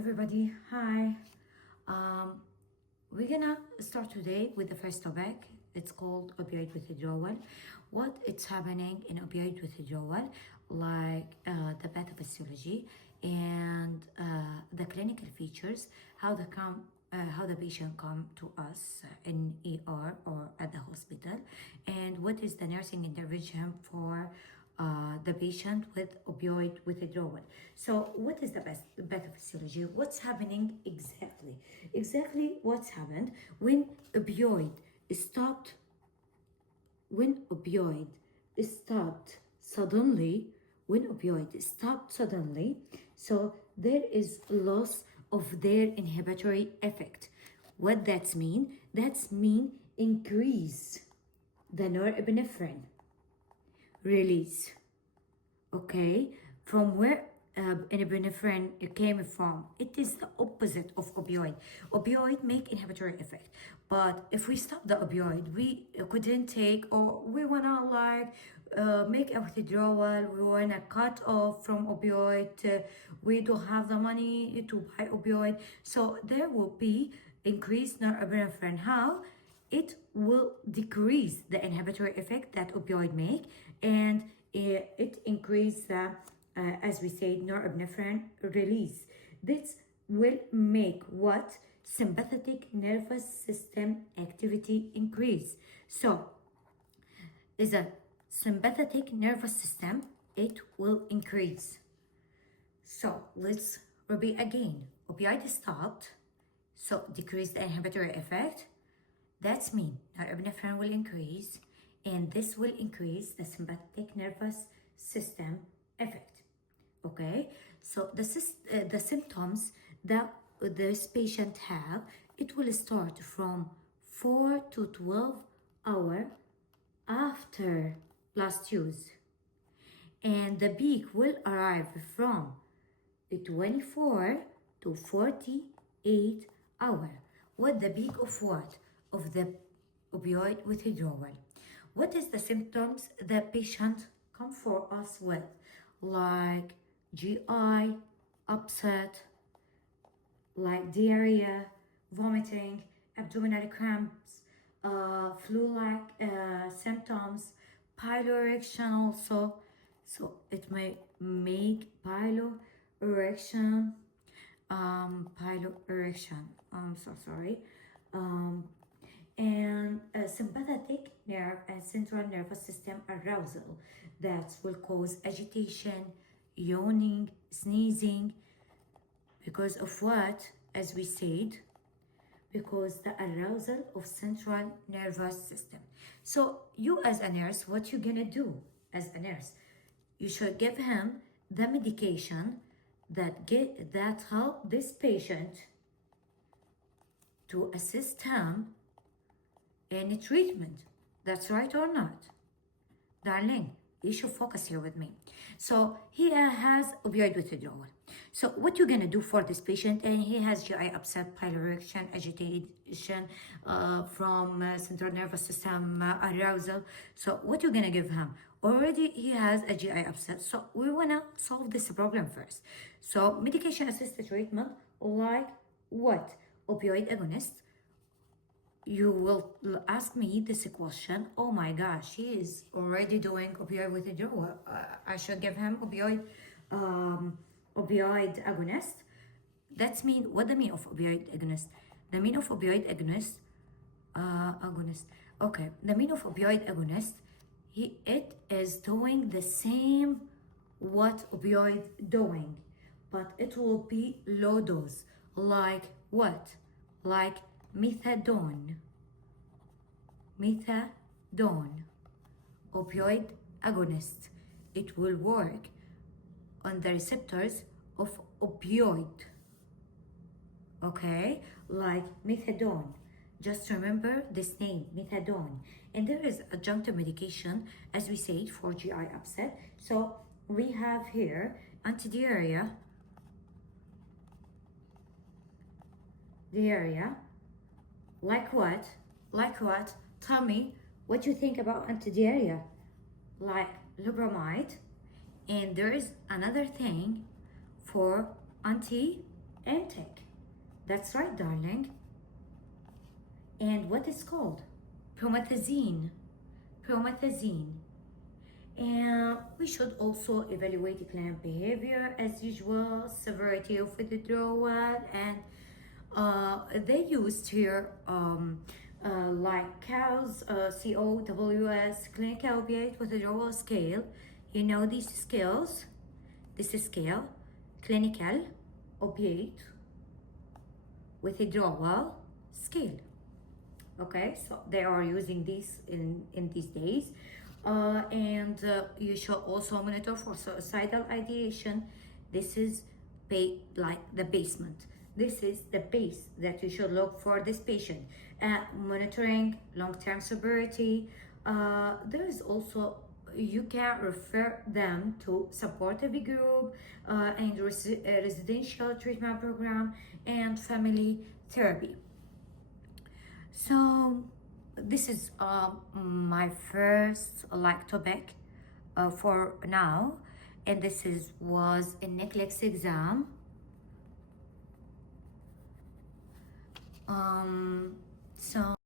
everybody. Hi. Um, we're gonna start today with the first topic. It's called opioid withdrawal. What it's happening in opioid withdrawal, like the pathophysiology and the clinical features, how the patient come to us in ER or at the hospital, and what is the nursing intervention for the patient with opioid withdrawal. So what is the pathophysiology? What's happening exactly? Exactly what's happened when opioid stopped, when opioid stopped suddenly, when opioid stopped suddenly, so there is loss of their inhibitory effect. What that's mean? That's mean increase the norepinephrine release. Okay, from where epinephrine came from, it is the opposite of opioid. Opioid make inhibitory effect, but if we stop the opioid, we couldn't take, or we wanna make a withdrawal, we wanna cut off from opioid, we don't have the money to buy opioid, so there will be increased norepinephrine. How? It will decrease the inhibitory effect that opioid make, and it increase the, as we say, norepinephrine release. This will make what? Sympathetic nervous system activity increase. So, is a sympathetic nervous system, it will increase. So, let's repeat again. Opioid stopped, so decrease the inhibitory effect. That's mean norepinephrine will increase, and this will increase the sympathetic nervous system effect. Okay, so the symptoms that this patient have, it will start from 4 to 12 hours after last use, and the peak will arrive from 24 to 48 hours. What the peak of what? Of the opioid withdrawal. What is the symptoms that patient come for us with? Like GI, upset, like diarrhea, vomiting, abdominal cramps, flu-like symptoms, piloerection also. So it may make piloerection, I'm so sorry. And sympathetic nerve and central nervous system arousal that will cause agitation, yawning, sneezing, because of what? As we said, because the arousal of central nervous system. So you as a nurse, what you gonna do as a nurse? You should give him the medication that help this patient to assist him any treatment. That's right or not? Darling, you should focus here with me. So he has opioid withdrawal. So what you're gonna do for this patient, and he has GI upset, piloerection, agitation from central nervous system arousal. So what you're gonna give him? Already he has a GI upset. So we wanna solve this problem first. So medication assisted treatment like what? Opioid agonist. You will ask me this question. Oh my gosh, he is already doing opioid withdrawal. I should give him opioid agonist. That's mean, what the mean of opioid agonist? The mean of opioid agonist, Okay, the mean of opioid agonist, it is doing the same what opioid doing, but it will be low dose. Like what? Like methadone, opioid agonist. It will work on the receptors of opioid, okay, like methadone. Just remember this name, methadone. And there is adjunctive medication, as we said, for GI upset. So we have here antidiarrhea, like what? Like what? Tell me what you think about antidiarrhea. Like lubramide. And there is another thing for anti intake. That's right, darling. And what is called? Promethazine. Promethazine. And we should also evaluate client behavior as usual, severity of withdrawal, and they used here like COWS, COWS, clinical opiate withdrawal scale. You know these scales. This is scale, clinical opiate withdrawal scale. Okay, so they are using this in these days. And you should also monitor for suicidal ideation. This is like the basement. This is the base that you should look for this patient. Monitoring long-term sobriety. There is also, you can refer them to supportive group and residential treatment program and family therapy. So this is my first like topic for now, and this was a NCLEX exam. So